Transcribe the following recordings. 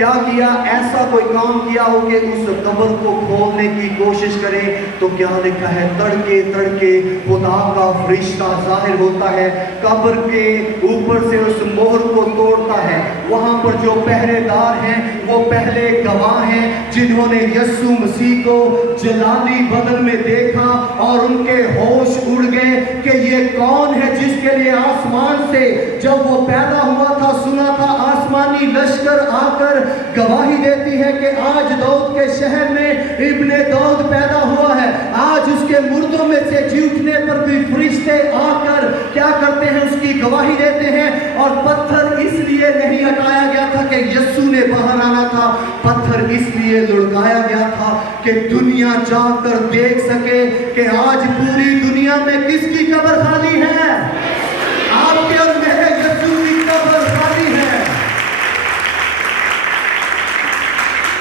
کیا کیا؟ ایسا کوئی کام کیا ہو کہ اس قبر کو کھولنے کی کوشش کرے، تو کیا لکھا ہے؟ تڑکے تڑکے خدا کا فرشتہ ظاہر ہوتا ہے، قبر کے اوپر سے اس مہر کو توڑتا ہے۔ وہاں پر جو پہرے دار ہیں وہ پہلے گواہ ہیں جنہوں نے یسوع مسیح کو جلالی بدن میں دیکھا اور ان کے ہوش اڑ گئے کہ یہ کون ہے جس کے لیے آسمان سے جب وہ پیدا ہوا تھا سنا تھا آسمانی لشکر آ کر گواہی دیتی ہے کہ آج داؤد کے شہر میں ابن داؤد پیدا ہوا ہے۔ آج اس کے مردوں میں سے جی اٹھنے پر بھی فرشتے آ کر کیا کرتے ہیں؟ اس کی گواہی دیتے ہیں۔ اور پتھر اس لیے نہیں ہٹایا گیا تھا کہ یسوع نے باہر آنا تھا، پتھر اس لیے لڑکایا گیا تھا کہ دنیا جا کر دیکھ سکے کہ آج پوری دنیا میں کس کی قبر خالی ہے؟ آپ کے اور میرے یسوع کی قبر خالی ہے۔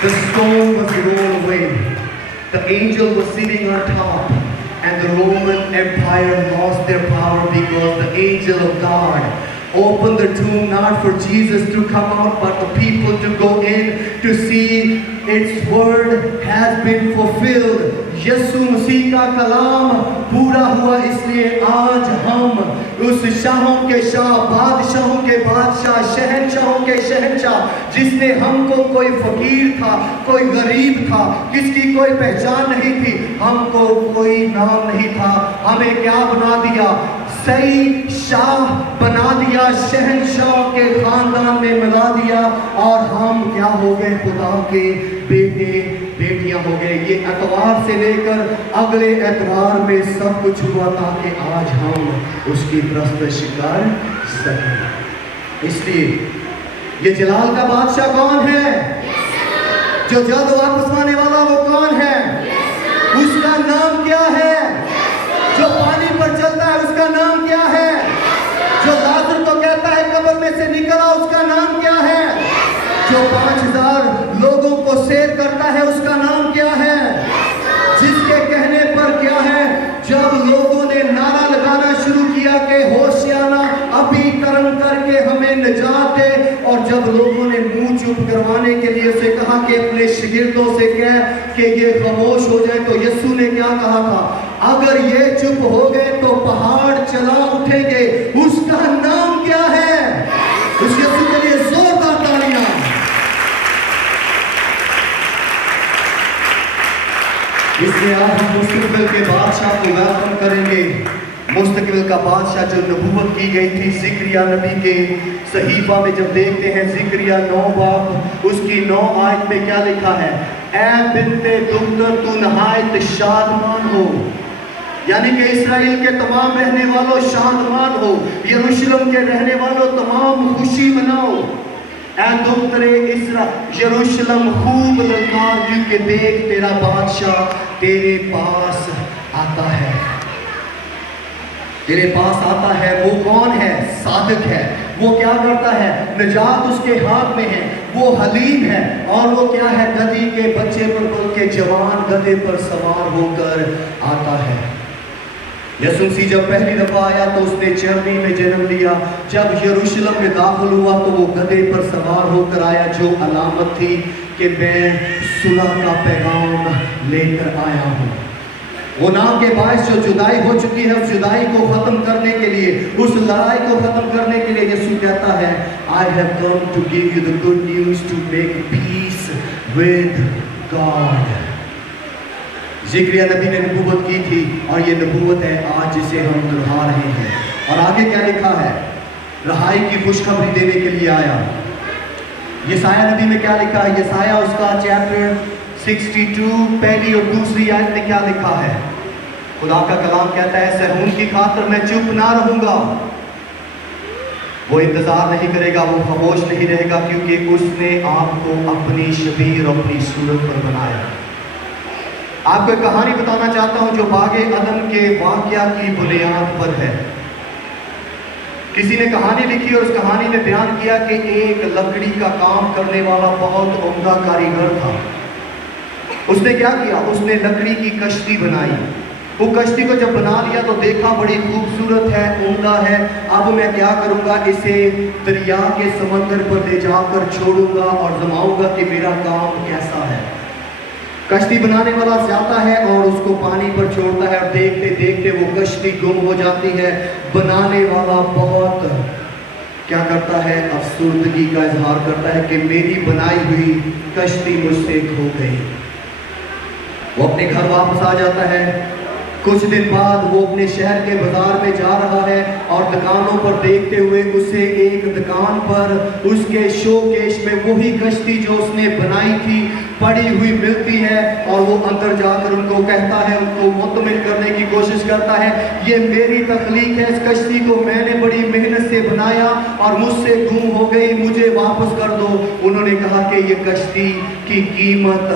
The stone was rolled away. The angel was sitting on top, and the Roman Empire lost their power because the angel of God opened the tomb not for Jesus to come out, but the people to go in to see its word has been fulfilled. یسوع مسیح کا کلام پورا ہوا، اس لیے آج ہم اس شاہوں کے شاہ، بادشاہوں کے بادشاہ، شہنشاہوں کے شہنشاہ، جس نے ہم کو کوئی فقیر تھا، کوئی غریب تھا، جس کی کوئی پہچان نہیں تھی، ہم کو کوئی نام نہیں تھا، ہمیں کیا بنا دیا؟ صحیح شاہ بنا دیا، شہنشاہ کے خاندان میں ملا دیا، اور ہم کیا ہو گئے؟ خدا کے بیٹے بیٹیاں ہو گئے۔ یہ اتوار سے لے کر اگلے اتوار میں سب کچھ ہوا تاکہ آج ہم اس کی پرستش کر سکیں۔ اس لیے یہ جلال کا بادشاہ کون ہے؟ جو جلد واپس آنے والا وہ کون ہے؟ اس کا نام کیا ہے؟ جو پانی پر چلتا ہے اس کا نام کیا ہے؟ جو لازر کو کہتا ہے قبر میں سے نکلا اس کا نام کیا ہے؟ جو 5000 لوگوں کو سیر کرتا ہے اس کا نام کیا ہے؟ جس کے کہنے پر کیا ہے؟ جب لوگوں نے نعرہ لگانا شروع کیا کہ ہوشیانہ ابھی کرم کر کے ہمیں نجات دے، اور جب لوگوں نے منہ چپ کروانے کے لیے اسے کہا کہ اپنے شاگردوں سے کہہ کہ یہ خاموش ہو جائے، تو یسوع نے کیا کہا تھا؟ اگر یہ چپ ہو گئے تو پہاڑ چلا اٹھیں گے۔ اس کا نام کیا ہے؟ اس یسوع کے لیے زوردار تالیاں۔ اس لیے آج ہم مستقبل کے بادشاہ کو ویلکم کریں گے۔ مستقبل کا بادشاہ جو نبوت کی گئی تھی زکریا نبی کے صحیفہ میں جب دیکھتے ہیں زکریا 9 باب اس کی 9 آیت میں کیا لکھا ہے؟ اے بنت دختر تو نہایت شادمان ہو، یعنی کہ اسرائیل کے تمام رہنے والوں شادمان ہو، یروشلم کے رہنے والوں تمام خوشی مناؤ۔ اے دختر یروشلم خوب للکار، کیونکہ دیکھ تیرا بادشاہ تیرے پاس آتا ہے۔ تیرے پاس آتا ہے، وہ کون ہے؟ صادق ہے۔ وہ کیا کرتا ہے؟ نجات اس کے ہاتھ میں ہے، وہ حلیم ہے، اور وہ کیا ہے؟ گدھی کے بچے پر بل کے جوان گدھے پر سوار ہو کر آتا ہے۔ یسوع مسیح جب پہلی دفعہ آیا تو اس نے چرنی میں جنم لیا، جب یروشلم میں داخل ہوا تو وہ گدھے پر سوار ہو کر آیا، جو علامت تھی کہ میں صلح کا پیغام لے کر آیا ہوں۔ وہ نام کے باعث جو جدائی ہو چکی ہے اس جدائی کو ختم کرنے کے لیے، اس لڑائی کو ختم کرنے کے لیے یسوع کہتا ہے I have come to give you the good news to make peace with God۔ زکریا نبی نے نبوت کی تھی اور یہ نبوت ہے آج جسے ہم دہرا رہے ہیں۔ اور آگے کیا لکھا ہے؟ رہائی کی خوشخبری دینے کے لیے آیا۔ یسایہ نبی میں کیا لکھا ہے؟ یسایہ اس کا چیپٹر 62 پہلی اور دوسری آیت میں کیا لکھا ہے؟ خدا کا کلام کہتا ہے صہیون کی خاطر میں چپ نہ رہوں گا۔ وہ انتظار نہیں کرے گا، وہ خاموش نہیں رہے گا، کیونکہ اس نے آپ کو اپنی شبیہ اور اپنی صورت پر بنایا۔ آپ کو ایک کہانی بتانا چاہتا ہوں جو باغ عدن کے واقعہ کی بنیاد پر ہے۔ کسی نے کہانی لکھی اور اس کہانی میں بیان کیا کہ ایک لکڑی کا کام کرنے والا بہت عمدہ کاریگر تھا۔ اس نے کیا کیا؟ اس نے لکڑی کی کشتی بنائی، وہ کشتی کو جب بنا لیا تو دیکھا بڑی خوبصورت ہے، عمدہ ہے، اب میں کیا کروں گا، اسے دریا کے سمندر پر لے جا کر چھوڑوں گا اور زماؤں گا کہ میرا کام کیسا ہے۔ کشتی بنانے والا جاتا ہے اور اس کو پانی پر چھوڑتا ہے، اور دیکھتے دیکھتے وہ کشتی گم ہو جاتی ہے۔ بنانے والا بہت کیا کرتا ہے، افسردگی کا اظہار کرتا ہے کہ میری بنائی ہوئی کشتی مجھ سے کھو گئی۔ وہ اپنے گھر واپس آ جاتا ہے۔ کچھ دن بعد وہ اپنے شہر کے بازار میں جا رہا ہے اور دکانوں پر دیکھتے ہوئے اسے ایک دکان پر اس کے شو کیش میں وہی کشتی جو اس نے بنائی تھی پڑی ہوئی ملتی ہے، اور وہ اندر جا کر ان کو کہتا ہے، ان کو مطمئن کرنے کی کوشش کرتا ہے، یہ میری تخلیق ہے، اس کشتی کو میں نے بڑی محنت سے بنایا اور مجھ سے گم ہو گئی، مجھے واپس کر دو۔ انہوں نے کہا کہ یہ کشتی کی قیمت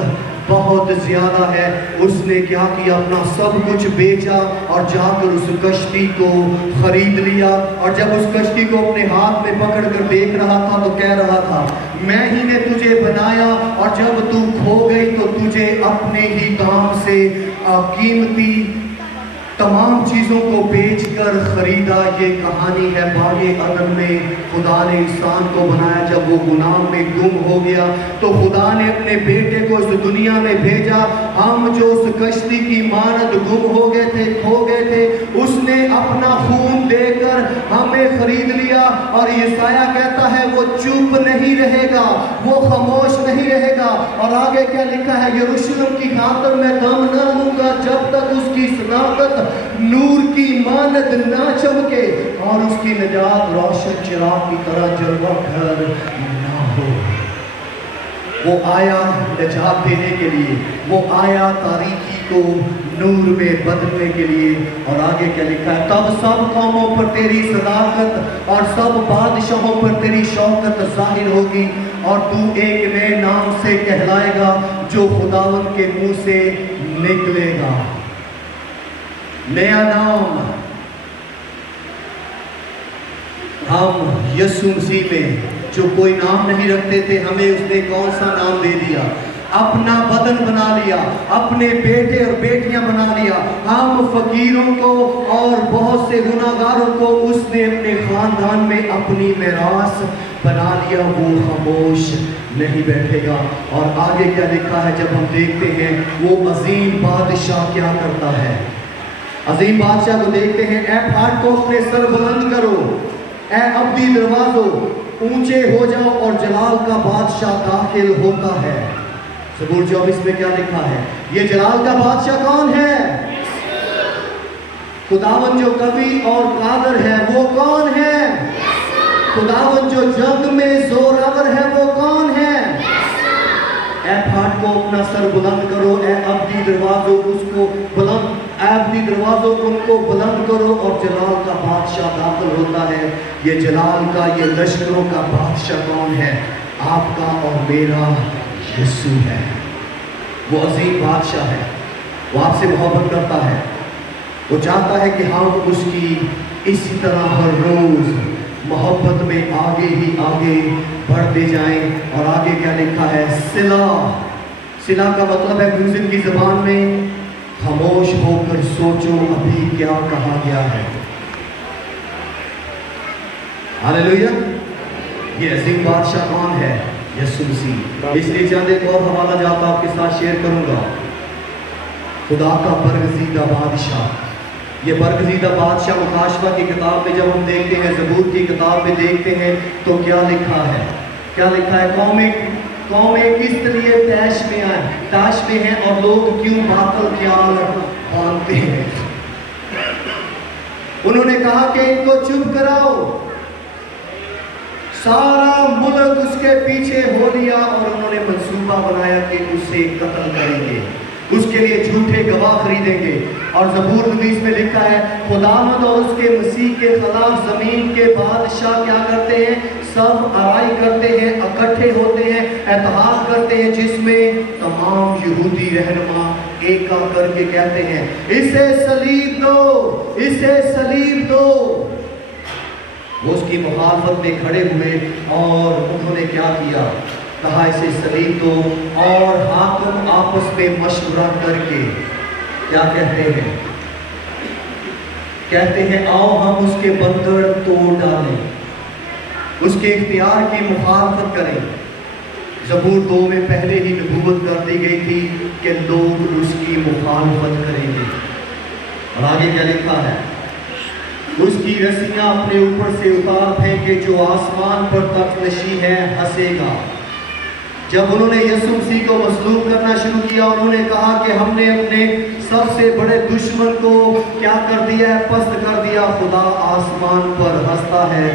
بہت زیادہ ہے۔ اس نے کیا کیا، اپنا سب کچھ بیچا اور جا کر اس کشتی کو خرید لیا، اور جب اس کشتی کو اپنے ہاتھ میں پکڑ کر دیکھ رہا تھا تو کہہ رہا تھا، میں ہی نے تجھے بنایا، اور جب تو کھو گئی تو تجھے اپنے ہی کام سے قیمتی تمام چیزوں کو بیچ کر خریدا۔ یہ کہانی ہے باغ عدن میں خدا نے انسان کو بنایا، جب وہ گناہ میں گم ہو گیا تو خدا نے اپنے بیٹے کو اس دنیا میں بھیجا۔ ہم جو اس کشتی کی مانند گم ہو گئے تھے، کھو گئے تھے، اس نے اپنا خون دے کر ہمیں خرید لیا، اور یسایہ کہتا ہے وہ چپ نہیں رہے گا، وہ خاموش نہیں رہے گا۔ اور آگے کیا لکھا ہے، یروشلم کی خاطر میں دم نہ لوں گا جب تک اس کی صداقت نور کی مانند نہ چمکے اور اس کی نجات روشن چراغ کی طرح جلوہ گھر نہ ہو۔ وہ آیا نجات دینے کے لیے، وہ آیا تاریکی کو نور میں بدلنے کے لیے۔ اور آگے کیا لکھا ہے، تب سب قوموں پر تیری صداقت اور سب بادشاہوں پر تیری شوکت ظاہر ہوگی، اور تو ایک نئے نام سے کہلائے گا جو خداوند کے منہ سے نکلے گا۔ نیا نام ہم یسوع مسیح میں جو کوئی نام نہیں رکھتے تھے، ہمیں اس نے کون سا نام دے دیا، اپنا بدن بنا لیا، اپنے بیٹے اور بیٹیاں بنا لیا۔ ہم فقیروں کو اور بہت سے گناہگاروں کو اس نے اپنے خاندان میں اپنی میراث بنا لیا۔ وہ خاموش نہیں بیٹھے گا۔ اور آگے کیا لکھا ہے، جب ہم دیکھتے ہیں وہ عظیم بادشاہ کیا کرتا ہے، عظیم بادشاہ کو دیکھتے ہیں، اے پھاٹکوں اپنے سر بلند کرو، اے ابدی دروازوں اونچے ہو جاؤ، اور جلال کا بادشاہ داخل ہوتا ہے۔ زبور 24 میں کیا لکھا ہے، یہ جلال کا بادشاہ کون ہے؟ خداوند جو قوی اور قادر ہے وہ کون ہے؟ خداوند جو جنگ میں زورآور ہے وہ کون ہے؟ اے پھاٹکوں اپنا سر بلند کرو، اے ابدی دروازوں اس کو بلند، اے ابدی دروازوں ان کو بلند کرو، اور جلال کا بادشاہ داخل ہوتا ہے۔ یہ جلال کا، یہ لشکروں کا بادشاہ کون ہے؟ آپ کا اور میرا یسوع ہے۔ وہ عظیم بادشاہ ہے، وہ آپ سے محبت کرتا ہے، وہ چاہتا ہے کہ ہم اس کی اسی طرح ہر روز محبت میں آگے ہی آگے بڑھتے جائیں۔ اور آگے کیا لکھا ہے، صلہ، صلہ کا مطلب ہے موزن کی زبان میں خاموش ہو کر سوچو ابھی کیا کہا گیا ہے۔ ہاللیلویہ۔ یہ عظیم بادشاہ کون ہے؟ یسوع مسیح۔ اس لیے چند ایک اور حوالہ جات آپ کے ساتھ شیئر کروں گا۔ خدا کا برگزیدہ بادشاہ، یہ برگزیدہ بادشاہ مکاشفہ کی کتاب میں جب ہم دیکھتے ہیں، زبور کی کتاب میں دیکھتے ہیں تو کیا لکھا ہے، کیا لکھا ہے، قومیں کس لیے تاش میں ہیں اور لوگ کیوں باطل خیال باندھتے ہیں۔ انہوں نے کہا کہ ان کو چپ کراؤ، سارا ملک اس کے پیچھے ہو لیا، اور انہوں نے منصوبہ بنایا کہ اسے قتل کریں گے، اس کے لیے جھوٹے گواہ خریدیں گے۔ اور زبور 19 میں لکھا ہے، خداوند اور اس کے مسیح کے خلاف زمین کے بادشاہ کیا کرتے ہیں، سب آرائی کرتے ہیں، اکٹھے ہوتے ہیں، اتحاد کرتے ہیں، جس میں تمام یہودی رہنما ایک کر کے کہتے ہیں، اسے صلیب دو، اسے صلیب دو۔ وہ اس کی مخالفت میں کھڑے ہوئے اور انہوں نے کیا کیا، کہا اسے صلیب دو، اور حاکم آپس میں مشورہ کر کے کیا کہتے ہیں، کہتے ہیں آؤ ہم اس کے بندر توڑ ڈالیں، اس کے اختیار کی مخالفت کریں۔ زبور 2 میں پہلے ہی نبوت کر دی گئی تھی کہ لوگ اس کی مخالفت کریں گے۔ اور آگے کیا لکھا ہے؟ اس کی رسیاں اپنے اوپر سے اتار پھینکے، جو آسمان پر تخت نشین ہے ہنسے گا۔ جب انہوں نے یسوع مسیح کو مصلوب کرنا شروع کیا، انہوں نے کہا کہ ہم نے اپنے سب سے بڑے دشمن کو کیا کر دیا ہے؟ پست کر دیا۔ خدا آسمان پر ہنستا ہے،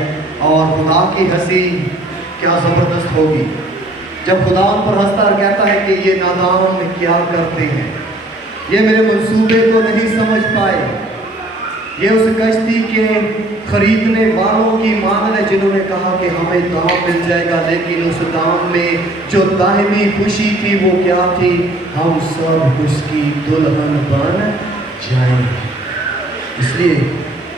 اور خدا کی ہنسی کیا زبردست ہوگی جب خدا ان پر ہنستا اور کہتا ہے کہ یہ نادان کیا کرتے ہیں، یہ میرے منصوبے کو نہیں سمجھ پائے۔ یہ اس کشتی کے خریدنے والوں کی مانند ہے جنہوں نے کہا کہ ہمیں دام مل جائے گا، لیکن اس دام میں جو دائمی خوشی تھی وہ کیا تھی؟ ہم سب اس کی دلہن بن جائیں گے۔ اس لیے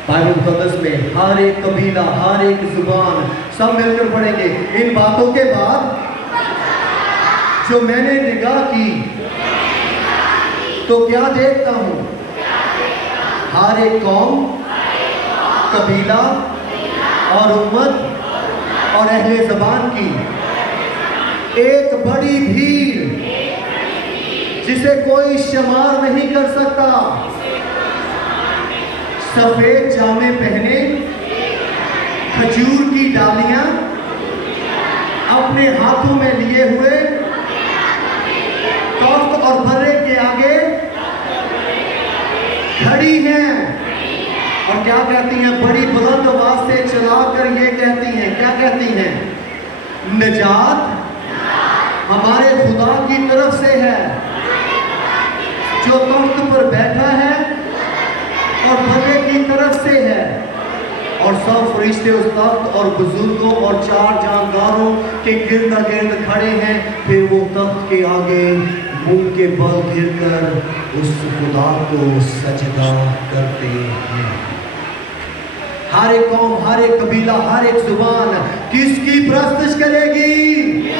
بائبل مقدس میں ہر ایک قبیلہ، ہر ایک زبان سب مل کر پڑھیں گے ان باتوں کے بعد جو میں نے نگاہ کی تو کیا دیکھتا ہوں؟ ہر ایک قوم، قبیلہ اور امت اور اہل زبان کی ایک بڑی بھیڑ جسے کوئی شمار نہیں کر سکتا، سفید جامے پہنے، کھجور کی ڈالیاں اپنے ہاتھوں میں لیے ہوئے، تخت اور برے کے آگے کھڑی ہیں، اور کیا کہتی ہیں؟ بڑی بلند آواز سے چلا کر یہ کہتی ہیں، کیا کہتی ہیں؟ نجات ہمارے خدا کی طرف سے ہے جو تخت پر بیٹھا ہے اور بندے کی طرف سے ہے۔ اور سب فرشتے اس تخت اور بزرگوں اور 4 جانداروں کے گرد گرد کھڑے ہیں، پھر وہ تخت کے آگے منہ کے بل گر کر اس خدا کو سجدہ کرتے ہیں۔ ہر ایک قوم، ہر ایک قبیلہ، ہر ایک زبان کس کی پرستش کرے گی؟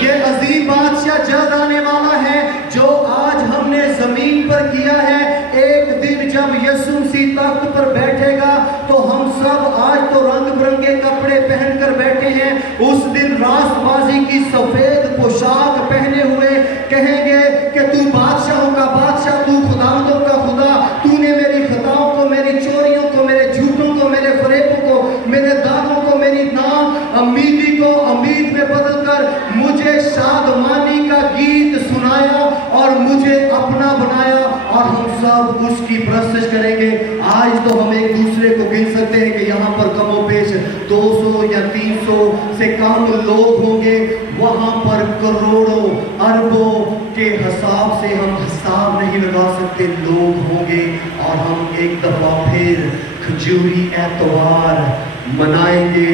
یہ عظیم بادشاہ جلد آنے والا ہے جو آج ہم نے زمین پر کیا ہے۔ ایک دن جب یسوع مسیح تخت پر بیٹھے گا تو ہم سب آج تو رنگ برنگے کپڑے پہن کر بیٹھے ہیں، اس دن راست بازی کی سفید پوشاک پہنے ہوئے کہیں گے کہ تو بادشاہوں کا بادشاہ، تو خداوندوں کا خدا، تو نے میری خطاؤں کو، میری چوریوں کو، میرے جھوٹوں کو، میرے فریبوں کو، میرے داغوں کو، میری امیدی کو امید میں بدل کر مجھے شادمانی کا گیت سنایا اور مجھے اپنا بنایا، اور ہم سب اس کی پرستش کریں گے۔ آج تو ہم ایک دوسرے کو گن سکتے ہیں کہ یہاں پر کم و بیش 200 یا 300 سے کم لوگ ہوں گے، وہاں پر کروڑوں اربوں کے حساب سے ہم حساب نہیں لگا سکتے لوگ ہوں گے، اور ہم ایک دفعہ پھر کھجوری اتوار منائیں گے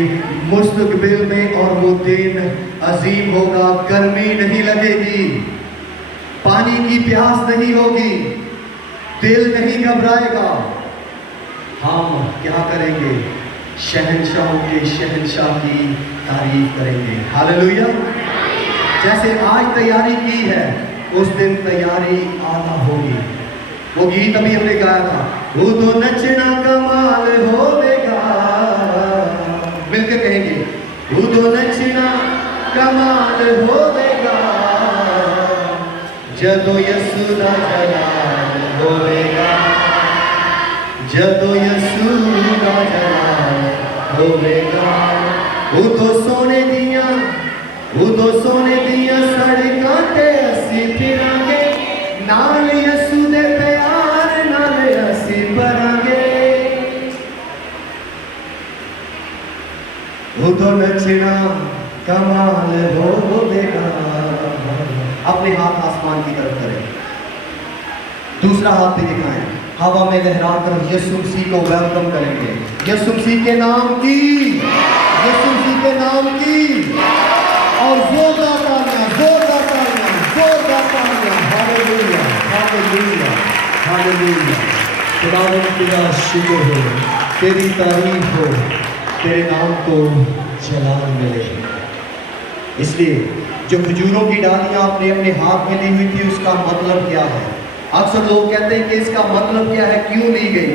مستقبل میں، اور وہ دن عظیم ہوگا۔ گرمی نہیں لگے گی، پانی کی پیاس نہیں ہوگی، دل نہیں گھبرائے گا۔ ہم کیا کریں گے؟ شہنشاہوں کے شہنشاہ کی تعریف کریں گے۔ ہاللویا۔ جیسے آج تیاری کی ہے اس دن تیاری آدھا ہوگی۔ وہ گیت ابھی ہم نے گایا تھا، وہ تو نچنا کمال ہوے گا، مل کے کہیں گے، وہ تو نچنا کمال ہوے گا، جدو یسوع دا جلال ہوے گا، جدو یسوع دا جلال ہوے گا۔ وہ تو سونے دیاں، وہ تو سونے دیاں سڑکاں تے اسی پھراں گے، نال یسوع دے پیار نال اسی بھراں گے۔ وہ تو نچنا کمال ہوے گا۔ اپنے ہاتھ آسمان کی طرف کریں، دوسرا ہاتھ بھی دکھائیں، ہوا میں لہرا کر یسوع مسیح کو ویلکم کریں گے۔ یسوع مسیح کے نام کی، یسوع مسیح کے نام کی، اور زوردار تالیاں، زوردار تالیاں، زوردار تالیاں۔ Hallelujah, hallelujah, hallelujah. خداوند تیرا شکر ہو، تیری تعریف ہو، تیرے نام کو جلال ملے۔ اس لیے جو کھجوروں کی ڈالیاں آپ نے اپنے ہاتھ میں لی ہوئی تھی، اس کا مطلب کیا ہے؟ اکثر لوگ کہتے ہیں کہ اس کا مطلب کیا ہے، کیوں لی گئی؟